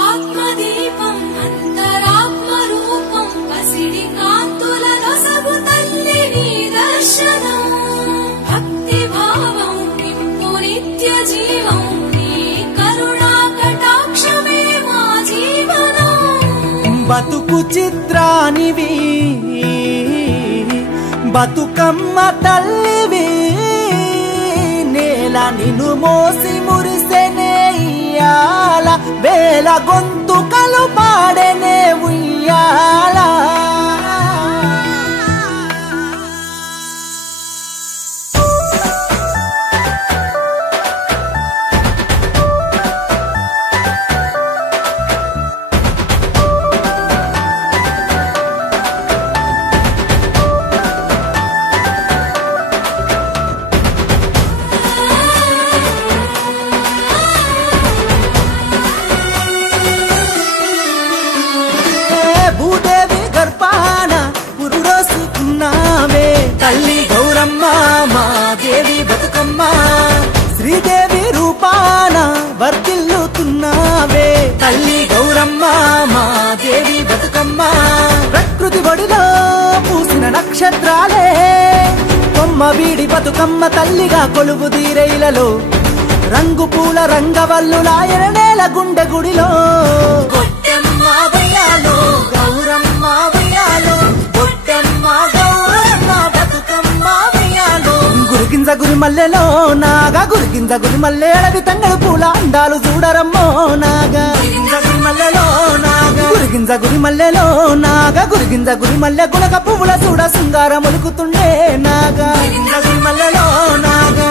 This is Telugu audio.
ఆత్మదీపం అంతరాత్మ రూపం పసిడి కాంతులలో సగు తల్లి నీ దర్శనం భక్తి భావం నింపు నిత్య జీవం నీ కరుణా కటాక్షమే మా జీవనం బతుకు చిత్రానివి బతుకమ్మ తల్లివి నేల నిన్ను మోసి మురిసెనే ఇయ్యాల వేల గొంతుకలు పాడెనే ఉయ్యాల తల్లి గౌరమ్మ మా దేవి బతుకమ్మ శ్రీదేవి రూపాన వర్తిల్లుతున్నావే తల్లి గౌరమ్మ మా దేవి బతుకమ్మ ప్రకృతి ఒడిలో పూసిన నక్షత్రాలే కొమ్మ వీడి బతుకమ్మ తల్లిగా కొలువు తీరైలలో రంగు పూల రంగవల్లులాయన నేల గుండె గుడిలో గొట్టెమ్మ వయ్యాలో గౌరమ్మ వయ్యాలో గొట్టెమ్మ గురిగింజ గురి మల్లెలో నాగా గురిగింజ గురి మల్లె అడవి తంగడు పూల అందాలు చూడరమ్మో నాగా గురిగింజ గురి మల్లెలో నాగా గురిగింజ గురి మల్లెలో నాగా గురిగింజ గురి మల్లె గుణక పువ్వుల చూడ శృంగారం ఒలుకుతుండే నాగా గురిగింజ గురి మల్లెలో నాగా